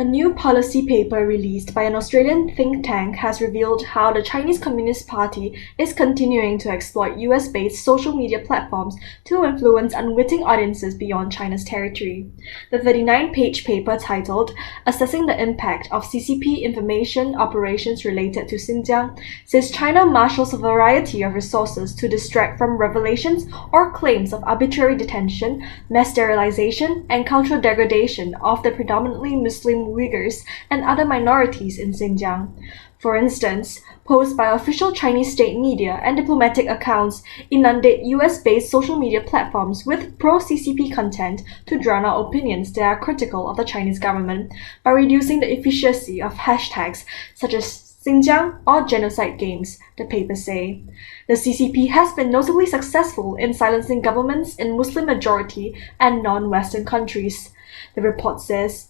A new policy paper released by an Australian think tank has revealed how the Chinese Communist Party is continuing to exploit US-based social media platforms to influence unwitting audiences beyond China's territory. The 39-page paper titled Assessing the Impact of CCP Information Operations Related to Xinjiang says China marshals a variety of resources to distract from revelations or claims of arbitrary detention, mass sterilization, and cultural degradation of the predominantly Muslim Uyghurs and other minorities in Xinjiang. For instance, posts by official Chinese state media and diplomatic accounts inundate US-based social media platforms with pro-CCP content to drown out opinions that are critical of the Chinese government by reducing the efficacy of hashtags such as Xinjiang or genocide games, the papers say. The CCP has been notably successful in silencing governments in Muslim-majority and non-Western countries. The report says,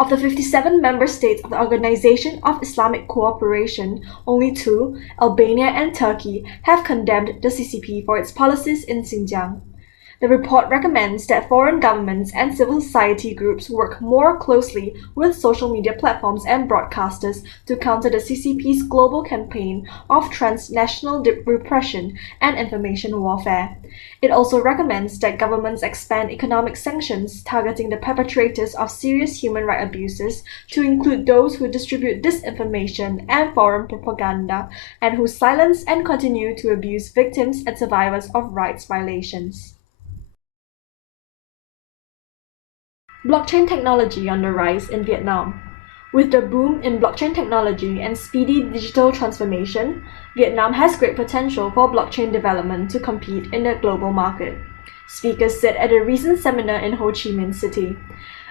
of the 57 member states of the Organization of Islamic Cooperation, only 2, Albania and Turkey, have condemned the CCP for its policies in Xinjiang. The report recommends that foreign governments and civil society groups work more closely with social media platforms and broadcasters to counter the CCP's global campaign of transnational repression and information warfare. It also recommends that governments expand economic sanctions targeting the perpetrators of serious human rights abuses to include those who distribute disinformation and foreign propaganda and who silence and continue to abuse victims and survivors of rights violations. Blockchain technology on the rise in Vietnam. With the boom in blockchain technology and speedy digital transformation, Vietnam has great potential for blockchain development to compete in the global market, speakers said at a recent seminar in Ho Chi Minh City.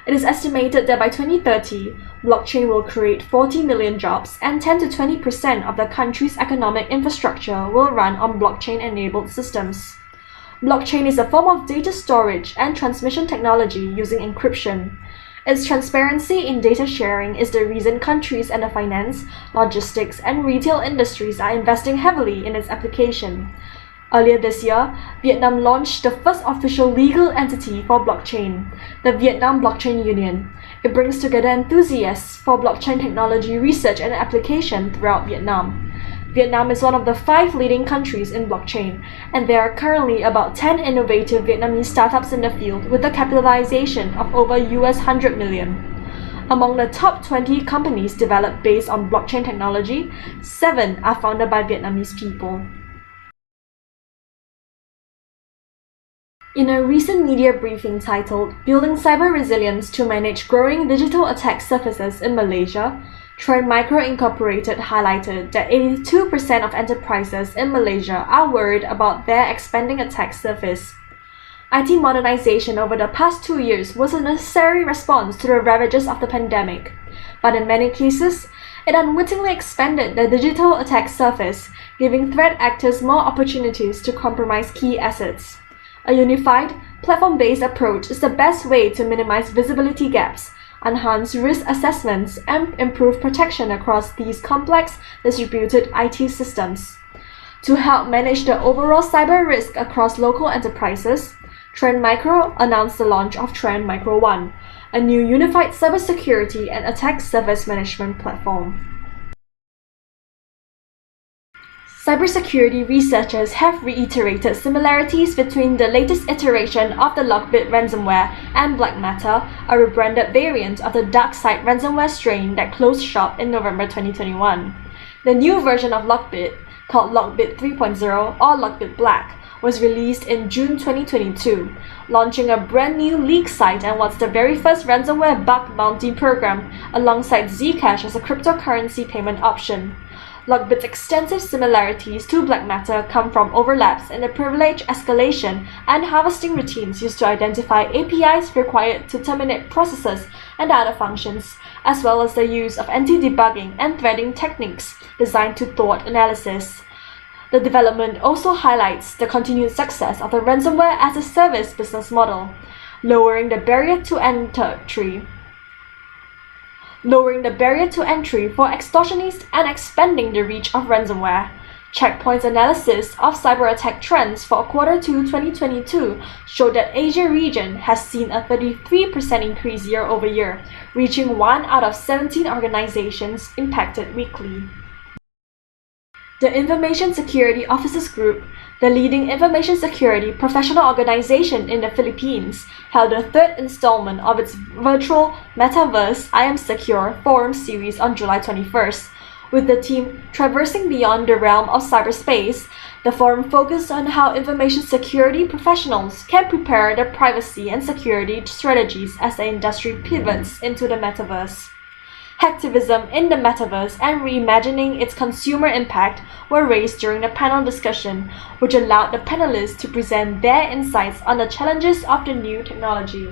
It is estimated that by 2030, blockchain will create 40 million jobs and 10 to 20% of the country's economic infrastructure will run on blockchain-enabled systems. Blockchain is a form of data storage and transmission technology using encryption. Its transparency in data sharing is the reason countries in the finance, logistics, and retail industries are investing heavily in its application. Earlier this year, Vietnam launched the first official legal entity for blockchain, the Vietnam Blockchain Union. It brings together enthusiasts for blockchain technology research and application throughout Vietnam. Vietnam is one of the 5 leading countries in blockchain, and there are currently about 10 innovative Vietnamese startups in the field with a capitalization of over $100 million. Among the top 20 companies developed based on blockchain technology, 7 are founded by Vietnamese people. In a recent media briefing titled Building Cyber Resilience to Manage Growing Digital Attack Surfaces in Malaysia, Trend Micro Incorporated highlighted that 82% of enterprises in Malaysia are worried about their expanding attack surface. IT modernization over the past 2 years was a necessary response to the ravages of the pandemic, but in many cases, it unwittingly expanded the digital attack surface, giving threat actors more opportunities to compromise key assets. A unified, platform-based approach is the best way to minimize visibility gaps, enhance risk assessments, and improve protection across these complex, distributed IT systems. To help manage the overall cyber risk across local enterprises, Trend Micro announced the launch of Trend Micro One, a new unified cybersecurity and attack surface management platform. Cybersecurity researchers have reiterated similarities between the latest iteration of the LockBit ransomware and BlackMatter, a rebranded variant of the DarkSide ransomware strain that closed shop in November 2021. The new version of LockBit, called LockBit 3.0 or LockBit Black, was released in June 2022, launching a brand new leak site and was the very first ransomware bug bounty program alongside Zcash as a cryptocurrency payment option. LockBit's extensive similarities to BlackMatter come from overlaps in the privilege escalation and harvesting routines used to identify APIs required to terminate processes and other functions, as well as the use of anti-debugging and threading techniques designed to thwart analysis. The development also highlights the continued success of the ransomware as a service business model, lowering the barrier to entry for extortionists and expanding the reach of ransomware. Checkpoint's analysis of cyber attack trends for Q2 2022 showed that Asia region has seen a 33% increase year-over-year, reaching 1 out of 17 organizations impacted weekly. The Information Security Officers Group, the leading information security professional organization in the Philippines, held the third installment of its virtual Metaverse I Am Secure Forum series on July 21st. With the team traversing beyond the realm of cyberspace, the forum focused on how information security professionals can prepare their privacy and security strategies as the industry pivots into the metaverse. Hacktivism in the metaverse and reimagining its consumer impact were raised during the panel discussion, which allowed the panelists to present their insights on the challenges of the new technology.